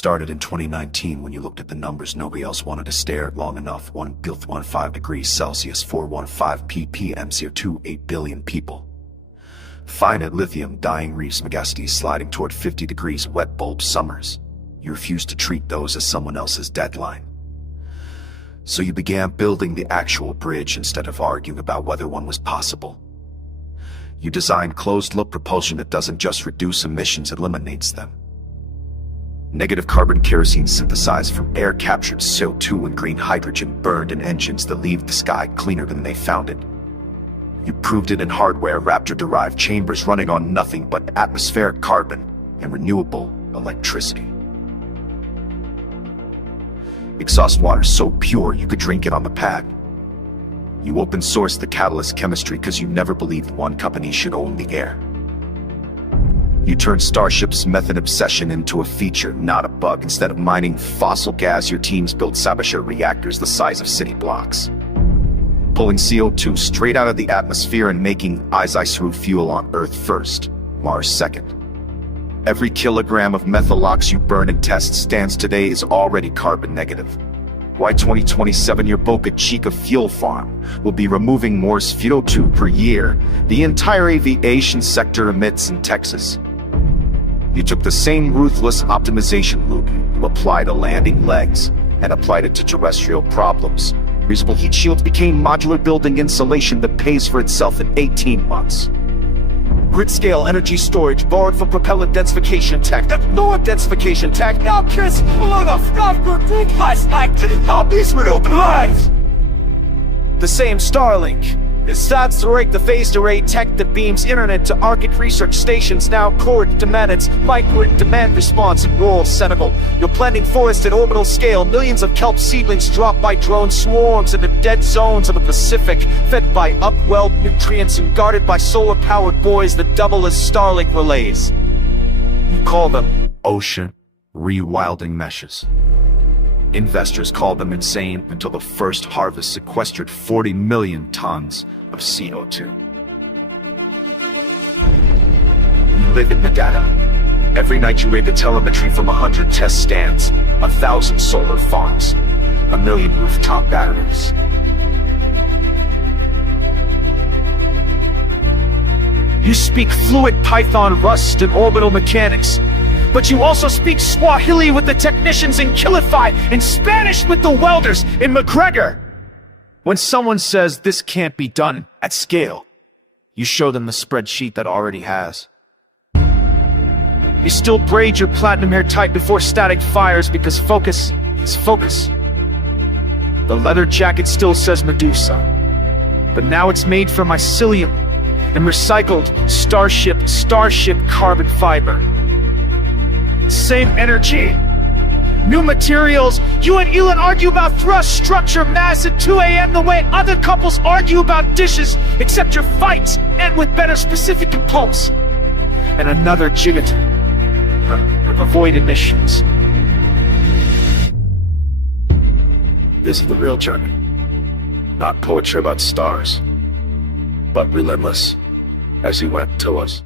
Started in 2019 when you looked at the numbers nobody else wanted to stare at long enough. 1.15 degrees Celsius, 415 ppm CO2, 8 billion people. Finite lithium, dying reefs, megasties sliding toward 50 degrees, wet bulb summers. You refused to treat those as someone else's deadline. So you began building the actual bridge instead of arguing about whether one was possible. You designed closed-loop propulsion that doesn't just reduce emissions, it eliminates them. Negative carbon kerosene synthesized from air-captured CO2 and green hydrogen burned in engines that leave the sky cleaner than they found it. You proved it in hardware, Raptor-derived chambers running on nothing but atmospheric carbon and renewable electricity. Exhaust water so pure you could drink it on the pad. You open-sourced the catalyst chemistry because you never believed one company should own the air. You turned Starship's method obsession into a feature, not a bug. Instead of mining fossil gas, your teams built Saboteur reactors the size of city blocks, pulling CO2 straight out of the atmosphere and making Isothermal fuel on Earth first, Mars second. Every kilogram of methylox you burn in test stands today is already carbon negative. By 2027, your Boca Chica fuel farm will be removing more CO2 per year the entire aviation sector emits in Texas. You took the same ruthless optimization loop you applied to landing legs and applied it to terrestrial problems. Reusable heat shields became modular building insulation that pays for itself in 18 months. Grid-scale energy storage borrowed from propellant densification tech. That's no densification tech. Now, kiss, look of stuff, good thing, I like to the these with open eyes. The same Starlink. It starts to rake the phased array tech that beams internet to Arctic research stations, now core demand its micro demand response in rural Senegal. You're planting forest at orbital scale, millions of kelp seedlings dropped by drone swarms into dead zones of the Pacific, fed by upwelled nutrients and guarded by solar-powered buoys that double as Starlink relays. You call them ocean rewilding meshes. Investors called them insane until the first harvest sequestered 40 million tons of CO2. You live in the data. Every night you read the telemetry from 100 test stands, 1,000 solar farms, 1 million rooftop batteries. You speak fluid Python, Rust, and orbital mechanics. But you also speak Swahili with the technicians in Kilify and Spanish with the welders in McGregor. When someone says this can't be done at scale, you show them the spreadsheet that already has. You still braid your platinum hair tight before static fires because focus is focus. The leather jacket still says Medusa, but now it's made from mycelium and recycled Starship carbon fiber. Same energy, new materials. You and Elon argue about thrust, structure, mass at 2 a.m. the way other couples argue about dishes, except your fights end with better specific impulse and another gigaton of avoid emissions. This is the real journey, not poetry about stars, but relentless as he went to us.